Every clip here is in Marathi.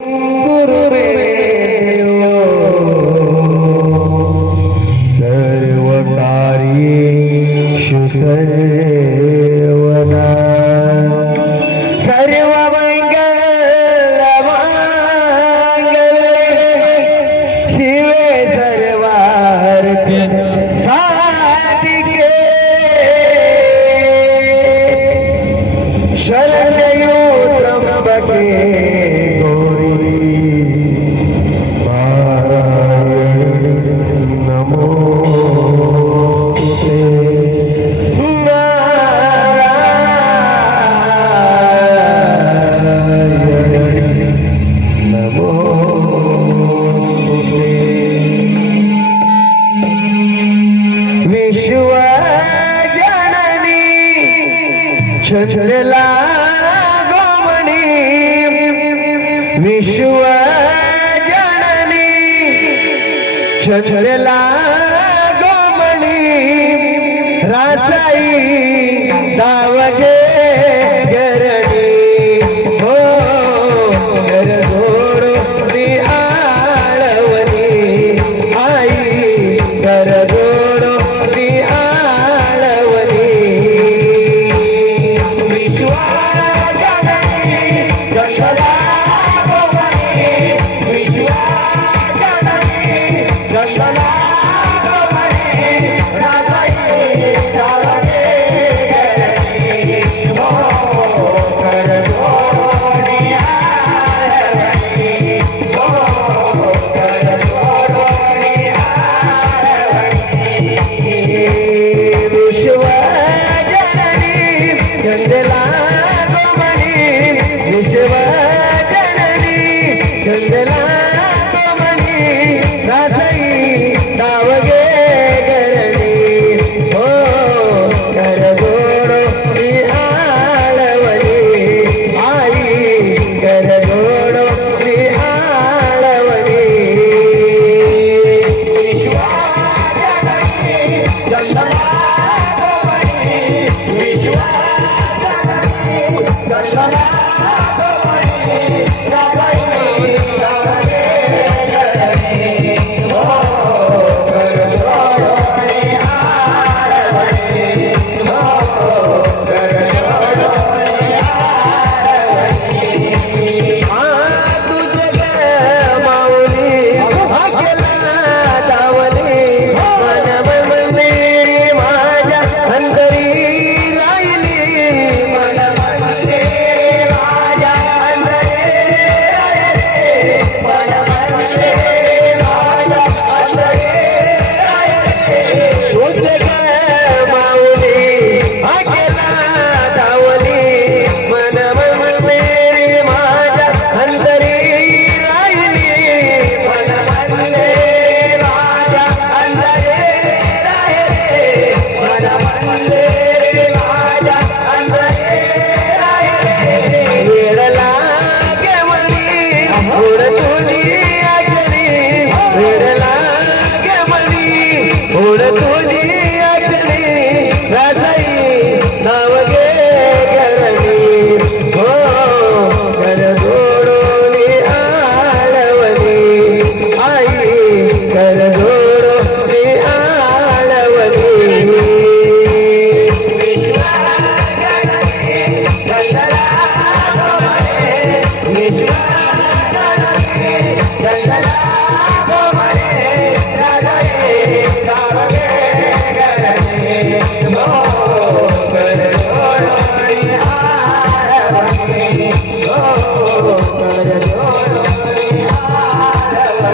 सर्व विश्व जननी छत्रला गोमणी. विश्व जननी छत्रला गोमणी. रासाई दावगे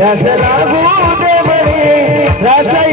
ರಸರಾಗು ದೇವರೇ ರಸೈ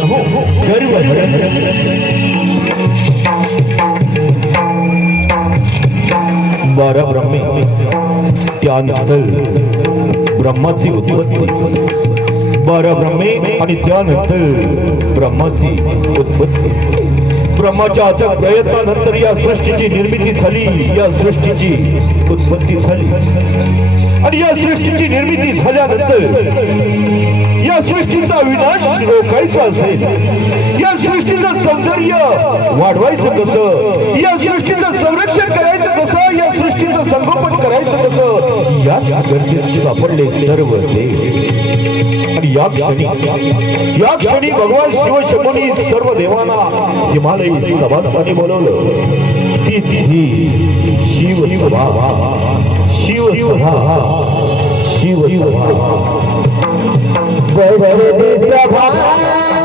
हो, हो, हो. गर्व बारा ब्रह्मे. त्यानंतर ब्रह्माची उत्पत्ती. बारा ब्रह्मे आणि त्यानंतर ब्रह्माची उत्पत्ती. ब्रह्माच्या अथक प्रयत्नानंतर या सृष्टीची निर्मिती झाली या सृष्टीची उत्पत्ती झाली. आणि या सृष्टीची निर्मिती झाल्यानंतर या सृष्टीचा विनाश रोखायचा असेल. या सृष्टीचं सौंदर्य वाढवायचं कसं? या सृष्टीचं संरक्षण करायचं कसं? या सृष्टीचं संगोपन करायचं कसं? या गरजेचे वापरले सर्व देव आणि या क्षणी या क्षणी भगवान शिव सर्व देवांना हिमालयी सभास्थानी बोलवलं. ती ही शिव शिव शिव सभा शिव বড় দিশা ভাই